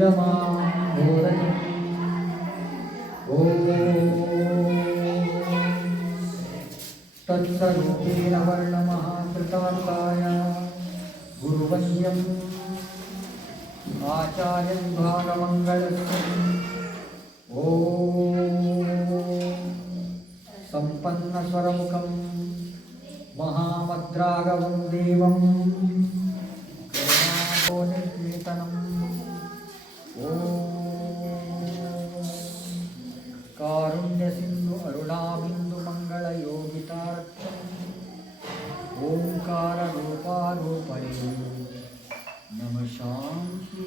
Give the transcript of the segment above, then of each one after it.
इदमां तत्सरूपेण वर्णमहाकृतार्थाय गुरुवन्द्यम् आचार्यं भागमङ्गलस्य सम्पन्नस्वरमुखं महामद्रागवं देवं निर्कीर्तनम् कारुण्यसिन्धु अरुणाबिन्दुमङ्गलयोगितारक्षम् ओङ्काररूपारूपणे नमः शान्ति।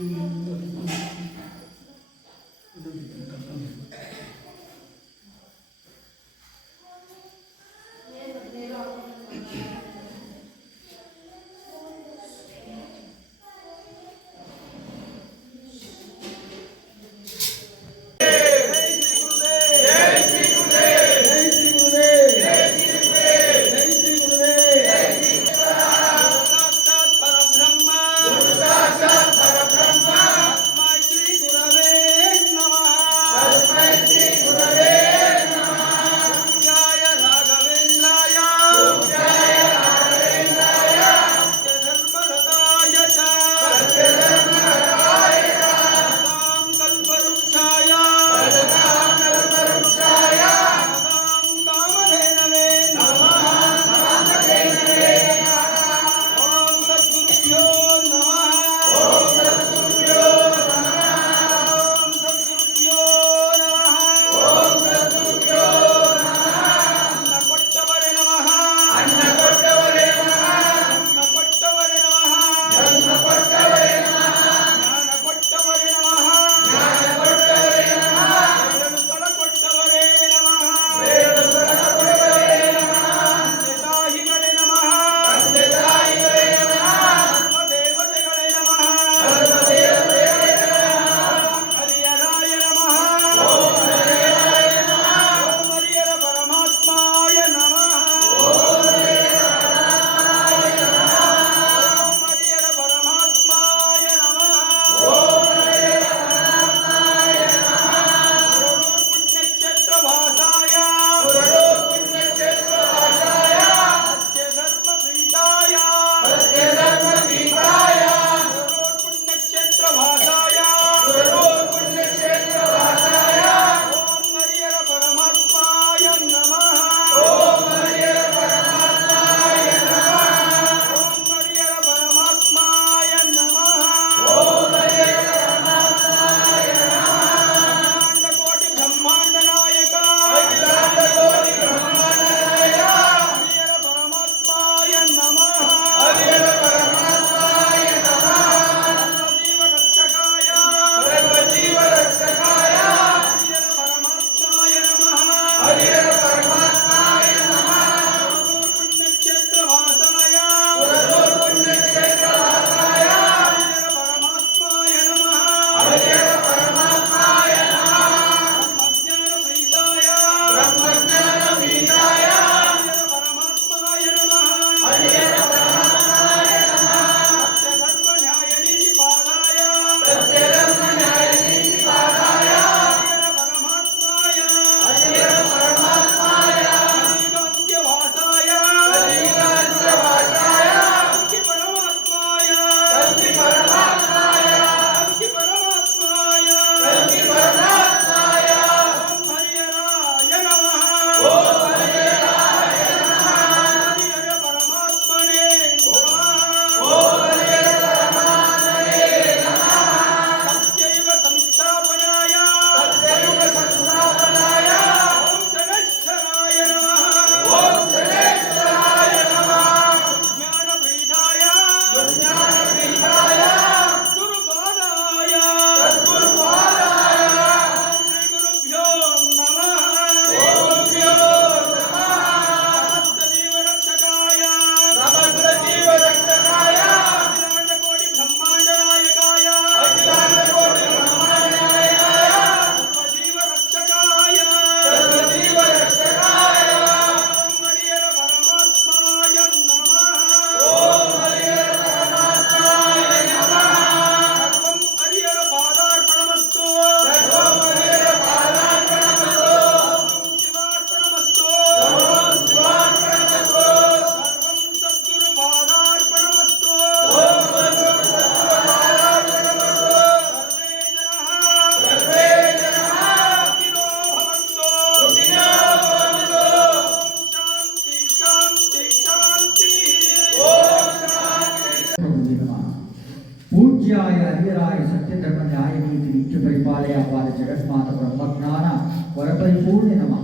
ಪಂಚಪೂರ್ಣೆ ನಮಃ.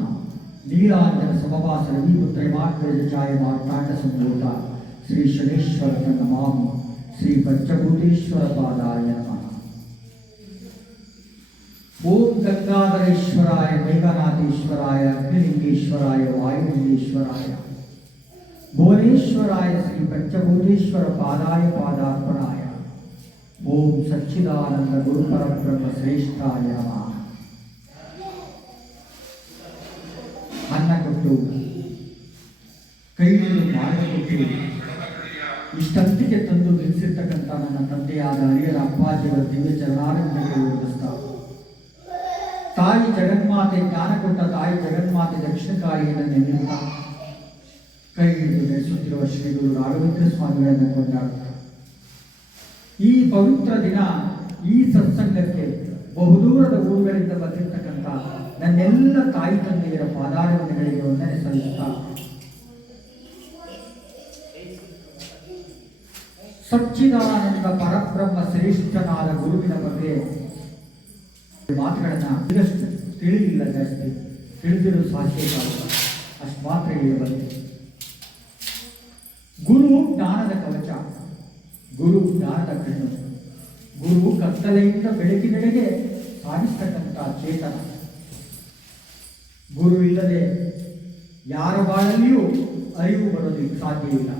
ನೀಲಾಂಜನ ಸಮವಾಸ ರವಿಪುತ್ರ ಮಾರ್ಗಜಾಯ ಮಾರ್ತಾಂಡ ಸಂಭೂತ ಶ್ರೀ ಶನೇಶ್ವರ ನಮಾಮಿ. ಶ್ರೀ ಪಂಚಭೂತೇಶ್ವರ ಪಾದಾಯ ನಮಃ. ಓಂ ಗಂಗಾಧರೇಶ್ವರಾಯ ಮೇಘನಾಥೇಶ್ವರಾಯ ಅಗ್ನಿಲಿಂಗೇಶ್ವರಾಯ ವಾಯುಲಿಂಗೇಶ್ವರಾಯ ಭುವನೇಶ್ವರಾಯ ಶ್ರೀ ಪಂಚಭೂತೇಶ್ವರ ಪಾದಾಯ ಪಾದಾರ್ಪಣಾಯ. ಓಂ ಸಚ್ಚಿದಾನಂದ ಗುರು ಪರಬ್ರಹ್ಮ ಶ್ರೇಷ್ಠಾಯ ನಮಃ. ಅನ್ನ ಕೊಟ್ಟು ಕೈಯಲ್ಲಿ ಮಾಡಿಕೊಟ್ಟು ಇಷ್ಟಂತಿಗೆ ತಂದು ನಿಲ್ಲಿಸಿರ್ತಕ್ಕಂಥ ನನ್ನ ತಂದೆಯಾದ ಹಿರಿಯರ ಅಪ್ಪಾಜಿಯವರ ದಿವ್ಯ ಚರಣಾರವಿಂದಕ್ಕೆ ಓದಿಸ್ತಾ, ತಾಯಿ ಜಗನ್ಮಾತೆ ಜ್ಞಾನ ಕೊಟ್ಟ ತಾಯಿ ಜಗನ್ಮಾತೆ ದಕ್ಷಿಣಕಾರಿಯನ್ನು ನೆನೆಯುತ್ತಾ ಕೈ ಹಿಡಿದು ನಡೆಸುತ್ತಿರುವ ಶ್ರೀಗುರು ರಾಘವೇಂದ್ರ ಸ್ವಾಮಿಗಳನ್ನು ಕೊಂಡಾಡುತ್ತಾರೆ. ಈ ಪವಿತ್ರ ದಿನ ಈ ಸತ್ಸಂಗಕ್ಕೆ ಬಹುದೂರದ ಊರುಗಳಿಂದ ಬಂದಿರತಕ್ಕಂಥ ನನ್ನೆಲ್ಲ ತಾಯಿ ತಂದೆಯರ ಪಾದಾರವಿಂದಗಳಿಗೆ ವಂದನೆ ಸಲ್ಲಿಸುತ್ತಾ, ಸಚ್ಚಿದಾನಂದ ಪರಬ್ರಹ್ಮ ಶ್ರೇಷ್ಠನಾದ ಗುರುವಿನ ಬಗ್ಗೆ ಮಾತುಗಳನ್ನು ಇದಷ್ಟು ತಿಳಿದಿಲ್ಲ, ಜಾಸ್ತಿ ತಿಳಿದಿರೋ ಸಾಧ್ಯ ಅಷ್ಟು ಮಾತ್ರ ಹೇಳಬಲ್ಲೆ. ಗುರು ಜ್ಞಾನದ ಕವಚ, ಗುರು ಜ್ಞಾನದ ಕಣ್ಣು, ಗುರು ಕತ್ತಲೆಯಿಂದ ಬೆಳಕಿನೆಡೆಗೆ ಸಾಗಿಸ್ತಕ್ಕಂಥ ಚೇತನ. ಗುರು ಇಲ್ಲದೆ ಯಾರ ಬಾಳಲ್ಲಿಯೂ ಅರಿವು ಬರೋದಕ್ಕೆ ಸಾಧ್ಯ ಇಲ್ಲ.